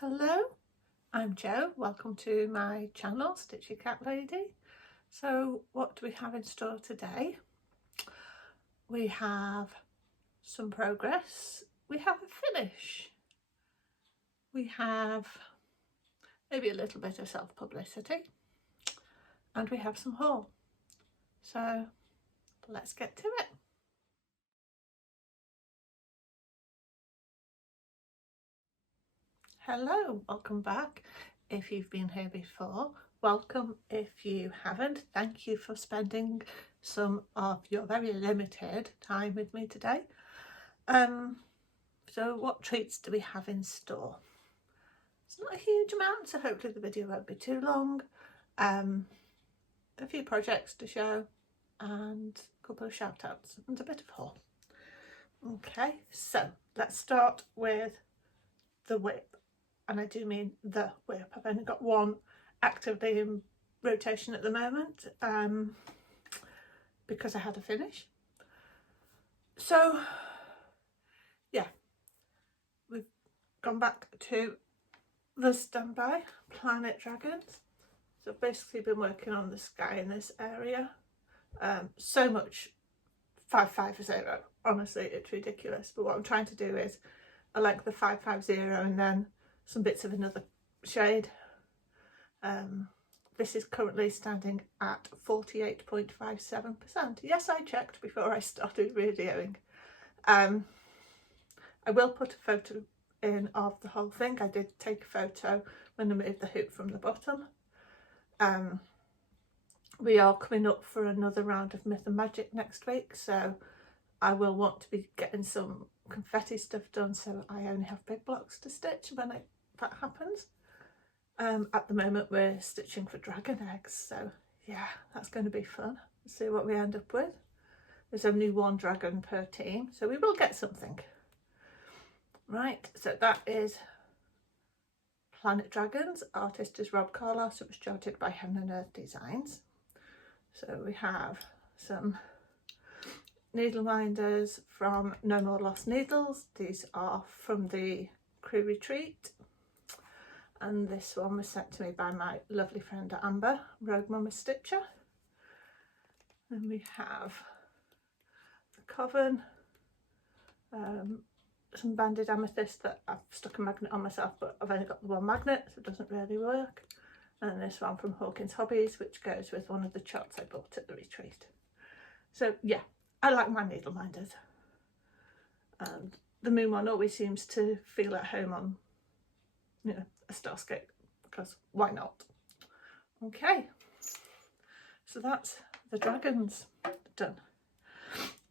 Hello, I'm Jo. Welcome to my channel, Stitchy Cat Lady. So what do we have in store today? We have some progress, we have a finish, we have maybe a little bit of self-publicity, and we have some haul. So let's get to it. Hello, welcome back. If you've been here before, welcome. If you haven't, thank you for spending some of your very limited time with me today. So what treats do we have in store? It's not a huge amount, so hopefully the video won't be too long. A few projects to show and a couple of shout outs and a bit of haul. Okay, so let's start with the WIP. And I do mean the WIP. I've only got one actively in rotation at the moment because I had a finish. So yeah, we've gone back to the standby Planet Dragons. So I've basically been working on the sky in this area. So much 550, honestly it's ridiculous, but what I'm trying to do is I like the 550 and then some bits of another shade. This is currently standing at 48.57%. Yes, I checked before I started videoing. I will put a photo in of the whole thing. I did take a photo when I moved the hoop from the bottom. We are coming up for another round of Myth and Magic next week, so I will want to be getting some confetti stuff done, so I only have big blocks to stitch when that happens. At the moment we're stitching for dragon eggs, so yeah, that's going to be fun. Let's see what we end up with. There's only one dragon per team, so we will get something. Right, so that is Planet Dragons. Artist is Rob Carlos. It was charted by Heaven and Earth Designs. So we have some needle minders from No More Lost Needles. These are from the crew retreat, and this one was sent to me by my lovely friend Amber, Rogue Mama Stitcher. And we have the Coven, some banded amethyst that I've stuck a magnet on myself, but I've only got the one magnet, so it doesn't really work. And this one from Hawkins Hobbies, which goes with one of the charts I bought at the retreat. So yeah, I like my needle minders, and the moon one always seems to feel at home on, you know, a starscape, because why not? Okay, so that's the dragons done.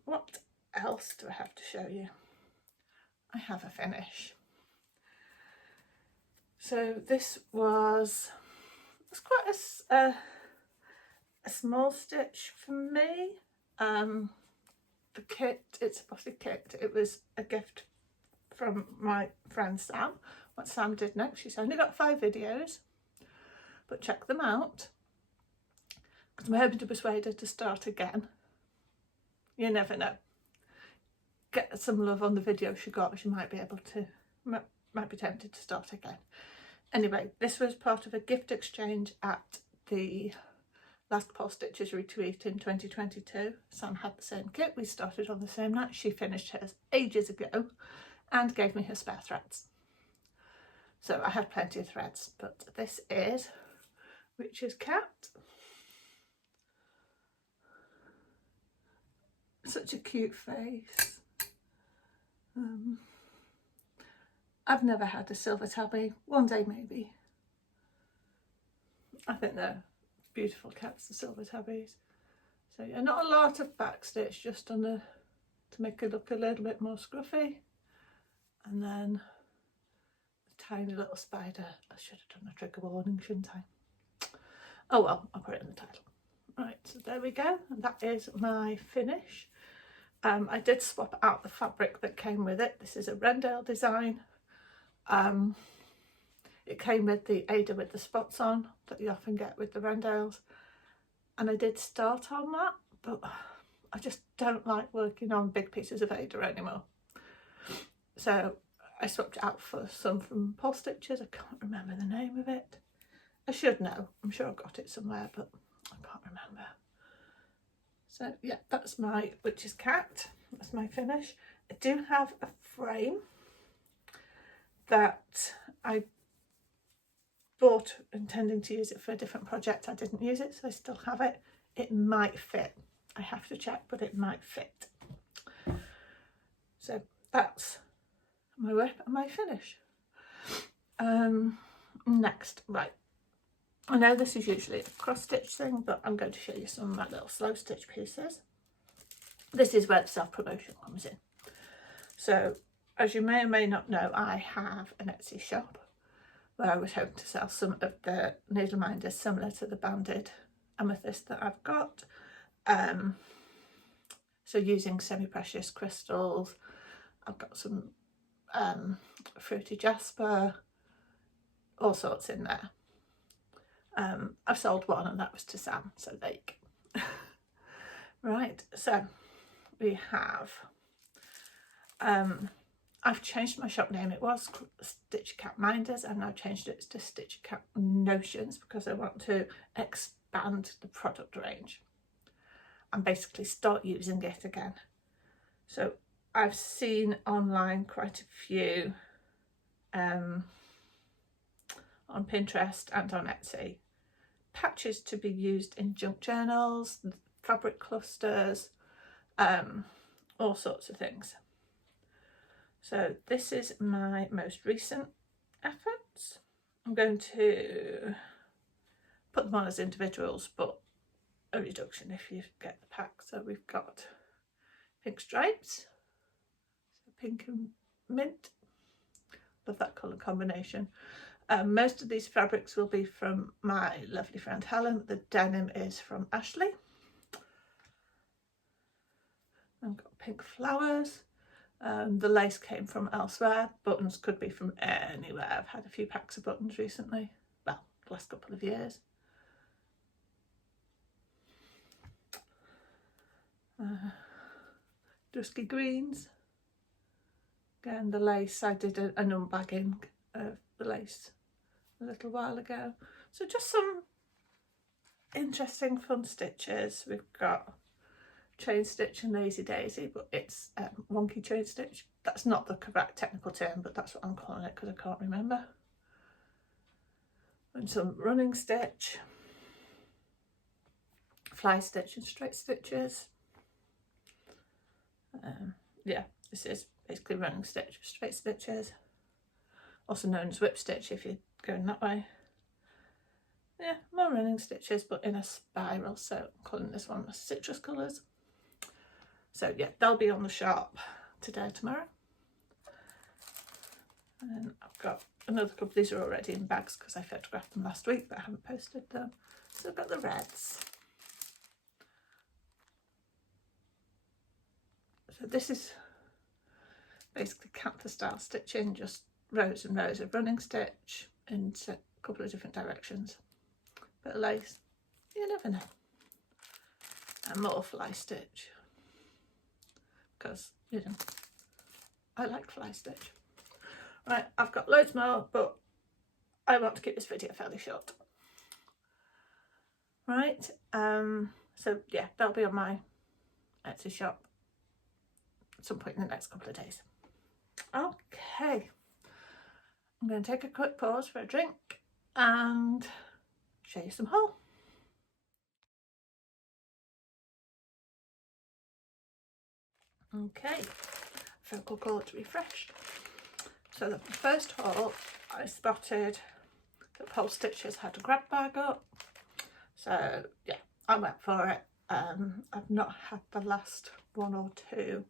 What else do I have to show you? I have a finish. So this was quite a small stitch for me. The kit, it's a bossy kit. It was a gift from my friend Sam. What Sam did next, she's only got 5 videos, but check them out, because I'm hoping to persuade her to start again. You never know. Get some love on the video she got, she might be able to, might be tempted to start again. Anyway, this was part of a gift exchange at the last Polstitches retreat in 2022. Sam had the same kit, we started on the same night. She finished hers ages ago and gave me her spare threads. So I have plenty of threads, but this is Witch's Cat. Such a cute face. I've never had a silver tabby. One day maybe. I think they're beautiful cats, the silver tabbies. So yeah, not a lot of backstitch, just on the, to make it look a little bit more scruffy. And then the tiny little spider. I should have done a trigger warning, shouldn't I? Oh well, I'll put it in the title. Right, so there we go. And that is my finish. I did swap out the fabric that came with it. This is a Rendale design. It came with the Ada with the spots on that you often get with the Rendales, and I did start on that, but I just don't like working on big pieces of Ada anymore. So I swapped it out for some from Polstitches. I can't remember the name of it. I should know. I'm sure I've got it somewhere, but I can't remember. So yeah, that's my witch's cat. That's my finish. I do have a frame that I bought intending to use it for a different project. I didn't use it, so I still have it. It might fit. I have to check, but it might fit. So that's my WIP and my finish. Next, right. I know this is usually a cross stitch thing, but I'm going to show you some of my little slow stitch pieces. This is where the self-promotion comes in. So, as you may or may not know, I have an Etsy shop where I was hoping to sell some of the needle minders similar to the banded amethyst that I've got. So using semi-precious crystals, I've got some fruity jasper, all sorts in there. I've sold one and that was to Sam, so there you go. Right, so we have, I've changed my shop name. It was Stitch Cat Minders and I've changed it to Stitch Cat Notions because I want to expand the product range and basically start using it again. So I've seen online quite a few on Pinterest and on Etsy patches to be used in junk journals, fabric clusters, all sorts of things. So this is my most recent efforts. I'm going to put them on as individuals, but a reduction if you get the pack. So we've got pink stripes, so pink and mint. Love that colour combination. Most of these fabrics will be from my lovely friend Helen. The denim is from Ashley. I've got pink flowers. The lace came from elsewhere. Buttons could be from anywhere. I've had a few packs of buttons recently. Well, the last couple of years. Dusky greens. Again, the lace, I did an unbagging of the lace a little while ago. So just some interesting fun stitches. We've got chain stitch and lazy daisy, but it's wonky chain stitch. That's not the correct technical term, but that's what I'm calling it because I can't remember. And some running stitch, fly stitch and straight stitches. Yeah, this is basically running stitch with straight stitches, also known as whip stitch if you're going that way. Yeah, more running stitches but in a spiral, so I'm calling this one citrus colours. So yeah, they'll be on the shop today, tomorrow. And then I've got another couple. These are already in bags because I photographed them last week but I haven't posted them. So I've got the reds. So this is basically Canva style stitching, just rows and rows of running stitch in a couple of different directions. Bit of lace, you never know. And more fly stitch, because, you know, I like fly stitch. Right, I've got loads more, but I want to keep this video fairly short. Right, so yeah, that'll be on my Etsy shop at some point in the next couple of days. Okay, I'm going to take a quick pause for a drink and show you some haul. Okay, focal cord refreshed. So the first haul, I spotted that Polstitches had a grab bag up. So yeah, I went for it. I've not had the last one or two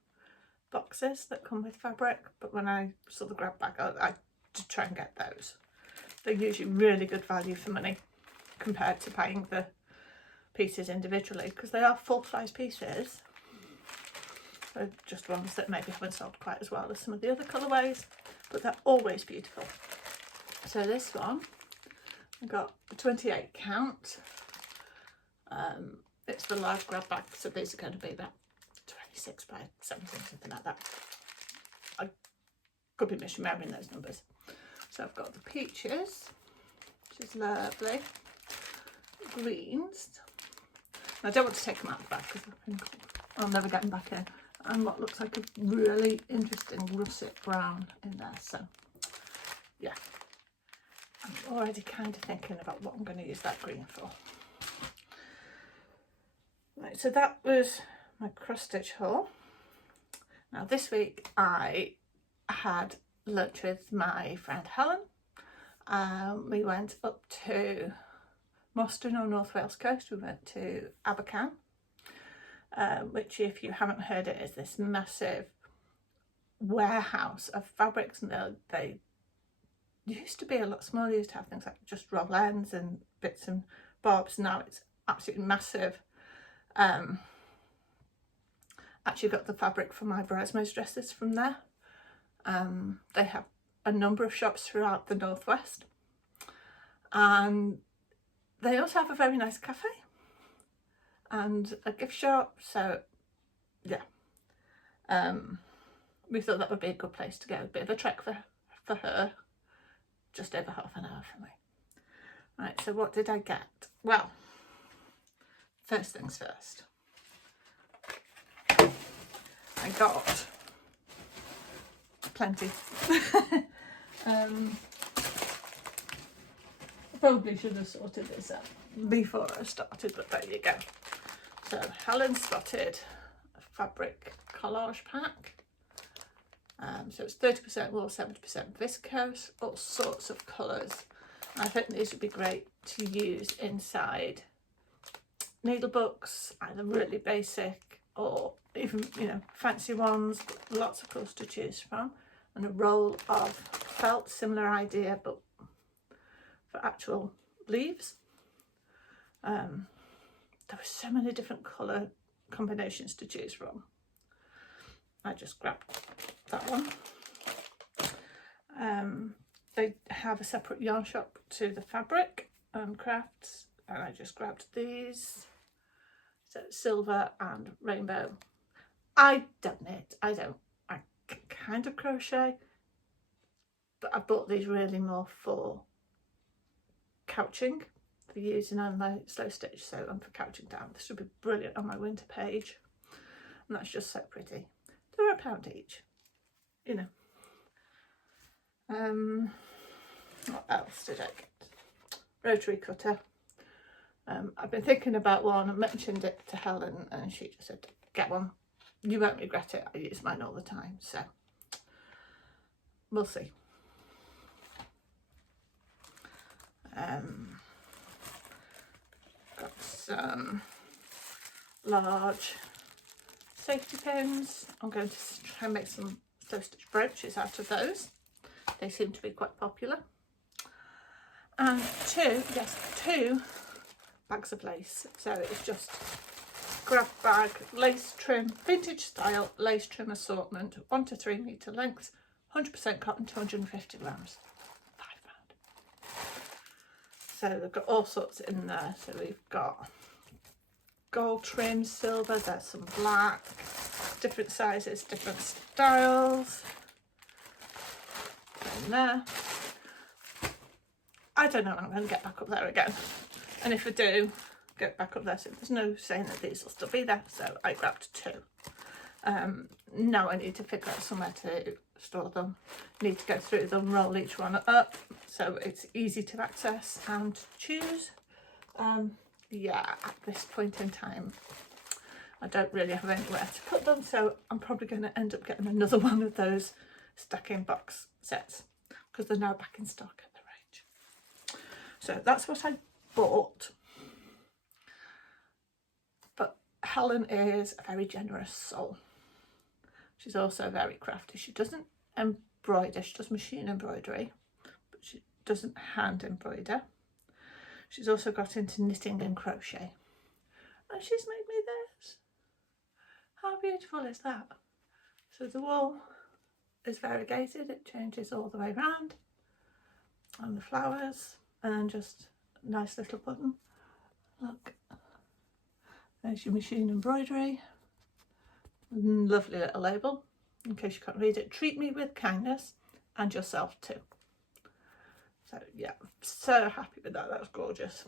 boxes that come with fabric, but when I saw the grab bag, I did try and get those. They're usually really good value for money compared to buying the pieces individually, because they are full size pieces. They're just ones that maybe haven't sold quite as well as some of the other colourways, but they're always beautiful. So this one, I got a 28 count. It's the large grab bag, so these are going to be about 26 by 17, something like that. I could be misremembering those numbers. So I've got the peaches, which is lovely, greens. I don't want to take them out of the bag because I'll never get them back in. And what looks like a really interesting russet brown in there. So yeah, I'm already kind of thinking about what I'm going to use that green for. Right, so that was my cross stitch haul. Now this week I had lunch with my friend Helen. We went up to Moston on North Wales coast. We went to Abakhan, which, if you haven't heard it, is this massive warehouse of fabrics. And they used to be a lot smaller. They used to have things like just roll ends and bits and bobs. Now it's absolutely massive. Actually got the fabric for my bridesmaids dresses from there. They have a number of shops throughout the northwest, and they also have a very nice cafe and a gift shop. So yeah, we thought that would be a good place to go. A bit of a trek for her, just over half an hour for me. Right, so what did I get? Well, first things first, I got plenty. I probably should have sorted this out before I started, but there you go. So Helen spotted a fabric collage pack. So it's 30% wool, 70% viscose, all sorts of colours. I think these would be great to use inside needle books, either really basic or even, you know, fancy ones. Lots of colours to choose from, and a roll of felt, similar idea, but for actual leaves. There were so many different colour combinations to choose from. I just grabbed that one. They have a separate yarn shop to the fabric and crafts, and I just grabbed these. So silver and rainbow. I don't knit. I kind of crochet, but I bought these really more for couching, for using on my slow stitch. So I'm for couching down. This would be brilliant on my winter page, and that's just so pretty. They're £1 each, you know. What else did I get? Rotary cutter. I've been thinking about one. I mentioned it to Helen and she just said, get one. You won't regret it. I use mine all the time, so we'll see. Got some large safety pins. I'm going to try and make some slow stitch brooches out of those. They seem to be quite popular. And two bags of lace. So it's just grab bag, lace trim, vintage style lace trim assortment, 1 to 3 metre lengths, 100% cotton, 250 grams, £5. So they've got all sorts in there. So we've got gold trim, silver, there's some black, different sizes, different styles in there. I don't know when I'm going to get back up there again, and if I do get back up there, so there's no saying that these will still be there, so I grabbed 2. Now I need to figure out somewhere to store them. Need to go through them, roll each one up so it's easy to access and choose. Yeah, at this point in time I don't really have anywhere to put them, so I'm probably going to end up getting another one of those stacking box sets because they're now back in stock at the range. So that's what I bought. But Helen is a very generous soul. She's also very crafty. She doesn't embroider, she does machine embroidery, but she doesn't hand embroider. She's also got into knitting and crochet, and she's made me this. How beautiful is that? So the wool is variegated, it changes all the way around, and the flowers, and just a nice little button. Look, there's your machine embroidery. Lovely little label, in case you can't read it. Treat me with kindness, and yourself too. So yeah, so happy with that. That's gorgeous.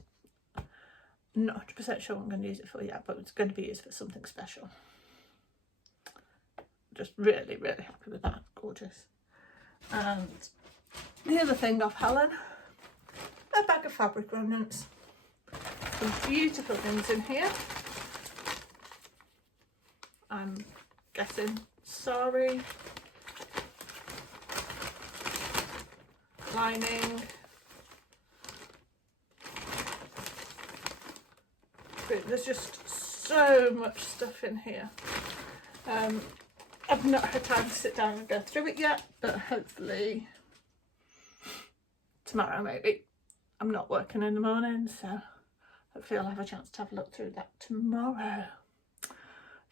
Not 100% sure what I'm going to use it for yet, but it's going to be used for something special. Just really, really happy with that. Gorgeous. And the other thing off Helen, a bag of fabric remnants. Some beautiful things in here. I'm guessing sari, lining, there's just so much stuff in here. I've not had time to sit down and go through it yet, but hopefully tomorrow maybe. I'm not working in the morning, so hopefully I'll have a chance to have a look through that tomorrow.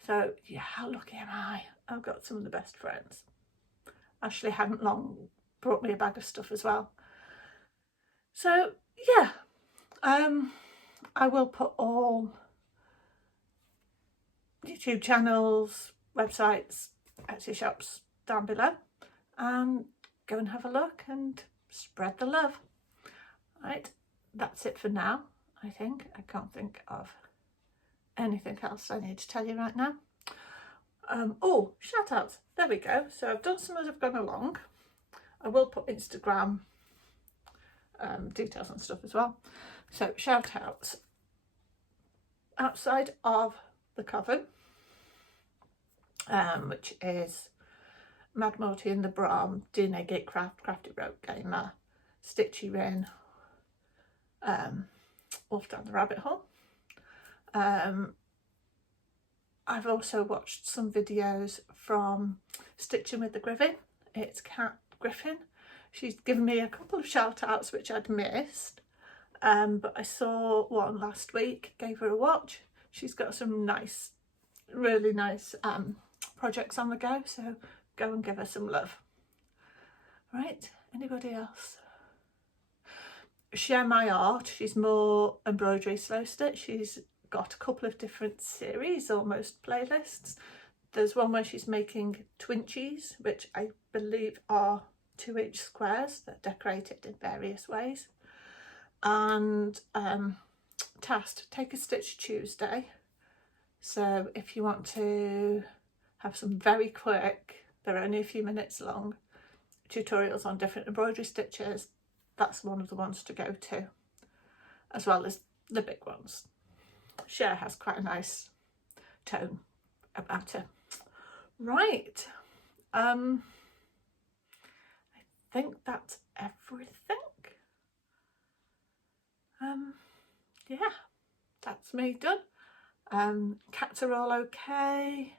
So yeah, how lucky am I? I've got some of the best friends. Ashley hadn't long brought me a bag of stuff as well. So yeah, I will put all YouTube channels, websites, Etsy shops down below, and go and have a look and spread the love. Right, that's it for now. I think I can't think of anything else I need to tell you right now. Oh, shout outs, there we go. So I've done some as I've gone along. I will put Instagram details and stuff as well. So shout outs outside of the Coven, which is Mad Morty and the Brom, DNA Gatecraft, Crafty Rope Gamer, Stitchy Rin, Wolf Down the Rabbit Hole. I've also watched some videos from Stitching with the Griffin. It's Cat Griffin. She's given me a couple of shout outs which I'd missed, but I saw one last week, gave her a watch. She's got some nice, really nice projects on the go, so go and give her some love. Right, anybody else? Share My Art, she's more embroidery slow stitch. She's got a couple of different series, almost playlists. There's one where she's making twinchies, which I believe are 2-inch squares that are decorated in various ways. And tasked, Take a Stitch Tuesday. So if you want to have some very quick, they're only a few minutes long, tutorials on different embroidery stitches, that's one of the ones to go to, as well as the big ones. Cher has quite a nice tone about her. Right, I think that's everything. Yeah, that's me done. Cats are all okay.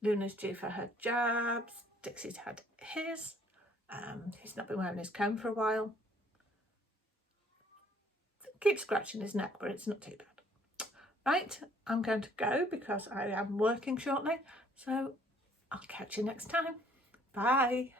Luna's due for her jabs. Dixie's had his. He's not been wearing his comb for a while. Keeps scratching his neck, but it's not too bad. Right, I'm going to go because I am working shortly, so I'll catch you next time. Bye.